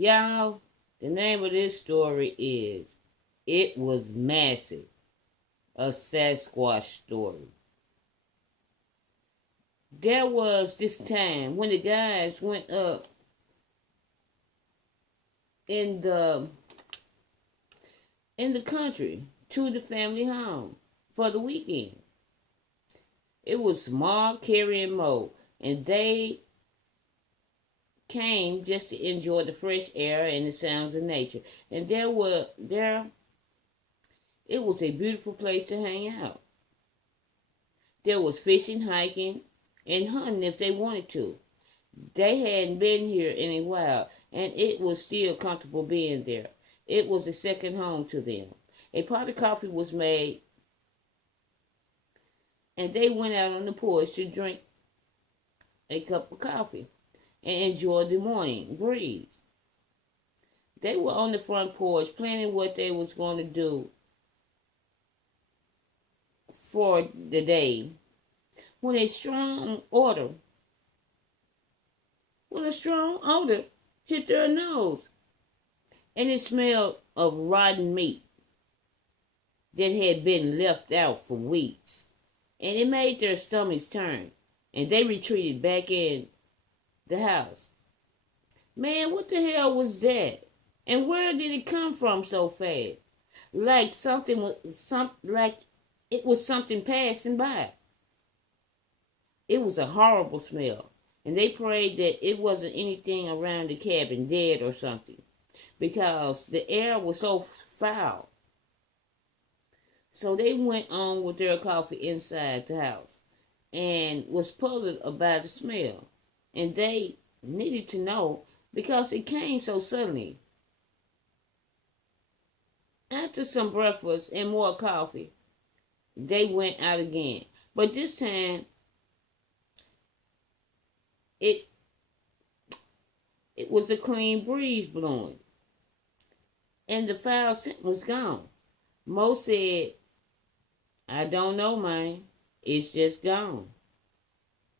Y'all, the name of this story is It Was Massive, a Sasquatch story. There was this time when the guys went up in the country to the family home for the weekend. It was Mark, Carrie, and Mo, and they came just to enjoy the fresh air and the sounds of nature. And it was a beautiful place to hang out. There was fishing, hiking, and hunting if they wanted to. They hadn't been here in a while, and it was still comfortable being there. It was a second home to them. A pot of coffee was made, and they went out on the porch to drink a cup of coffee and enjoy the morning breeze. They were on the front porch planning what they was going to do for the day when a strong odor hit their nose, and it smelled of rotten meat that had been left out for weeks, and it made their stomachs turn, and they retreated back in the house. Man, what the hell was that? And where did it come from so fast? Like it was something passing by. It was a horrible smell, and they prayed that it wasn't anything around the cabin dead or something, because the air was so foul. So they went on with their coffee inside the house and was puzzled about the smell. And they needed to know because it came so suddenly. After some breakfast and more coffee, they went out again. But this time, it was a clean breeze blowing, and the foul scent was gone. Mo said, "I don't know, man. It's just gone."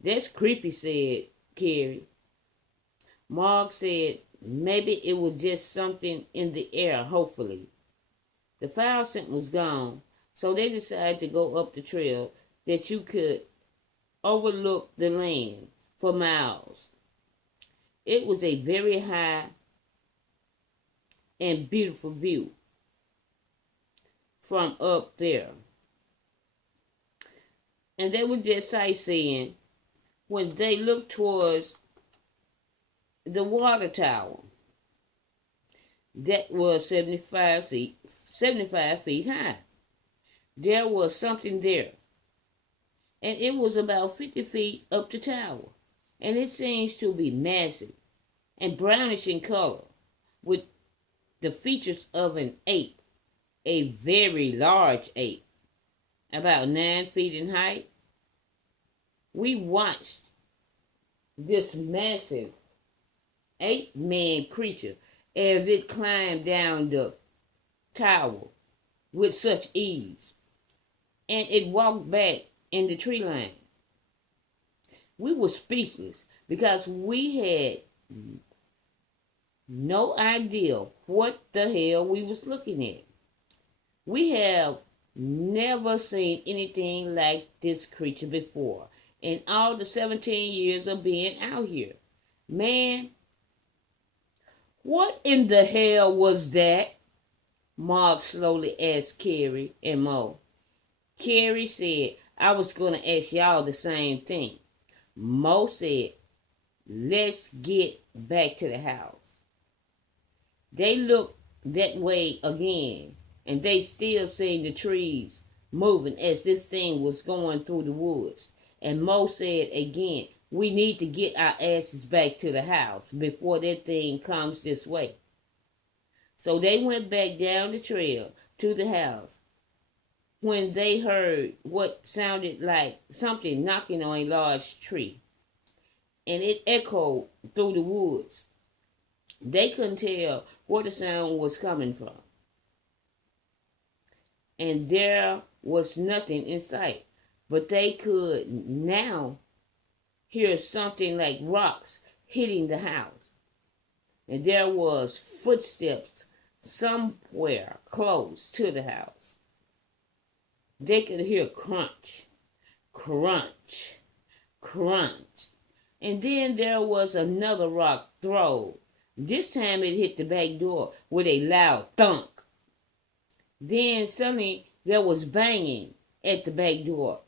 "That's creepy," said Carrie. Mark said, "Maybe it was just something in the air, hopefully." The foul scent was gone, so they decided to go up the trail that you could overlook the land for miles. It was a very high and beautiful view from up there. And they were just sightseeing when they looked towards the water tower that was 75 feet high. There was something there, and it was about 50 feet up the tower, and it seems to be massive and brownish in color with the features of an ape, a very large ape, about 9 feet in height. We watched this massive ape-man creature as it climbed down the tower with such ease, and it walked back in the tree line. We were speechless because we had no idea what the hell we was looking at. We have never seen anything like this creature before in all the 17 years of being out here. Man, what in the hell was that? Mark slowly asked Carrie and Mo. Carrie said, "I was going to ask y'all the same thing." Mo said, "Let's get back to the house." They looked that way again, and they still seen the trees moving as this thing was going through the woods. And Mo said again, "We need to get our asses back to the house before that thing comes this way." So they went back down the trail to the house when they heard what sounded like something knocking on a large tree, and it echoed through the woods. They couldn't tell where the sound was coming from, and there was nothing in sight, but they could now hear something like rocks hitting the house. and there was footsteps somewhere close to the house. They could hear crunch, crunch, crunch. And then there was another rock thrown. This time it hit the back door with a loud thunk. Then suddenly there was banging at the back door.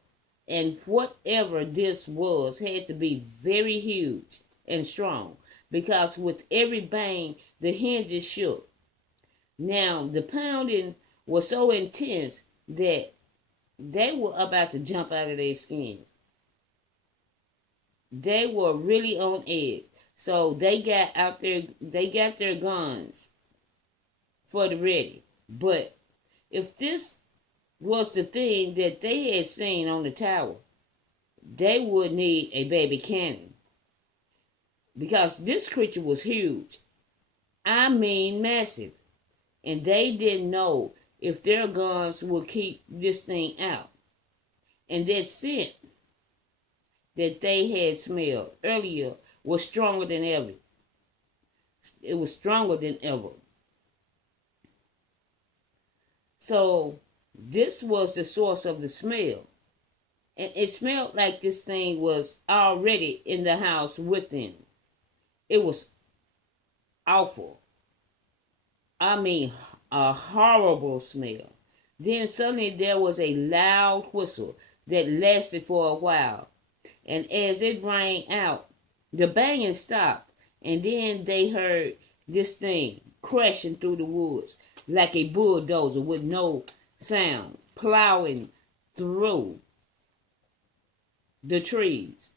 And whatever this was had to be very huge and strong, because with every bang the hinges shook. Now the pounding was so intense that they were about to jump out of their skins. They were really on edge. So they got out there, they got their guns for the ready. But if this was the thing that they had seen on the tower, they would need a baby cannon. Because this creature was huge. I mean massive. And they didn't know if their guns would keep this thing out. And that scent that they had smelled earlier was stronger than ever. It was stronger than ever. So this was the source of the smell. And it smelled like this thing was already in the house with them. It was awful. I mean, a horrible smell. Then suddenly there was a loud whistle that lasted for a while. And as it rang out, the banging stopped. And then they heard this thing crashing through the woods like a bulldozer with no sound, plowing through the trees.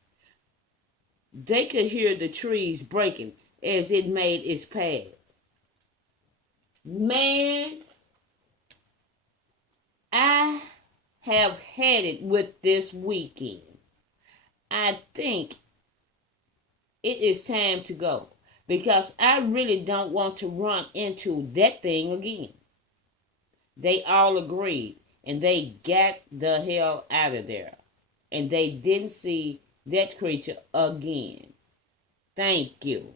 They could hear the trees breaking as it made its path. Man, I have had it with this weekend. I think it is time to go, because I really don't want to run into that thing again. They all agreed, and they got the hell out of there. And they didn't see that creature again. Thank you.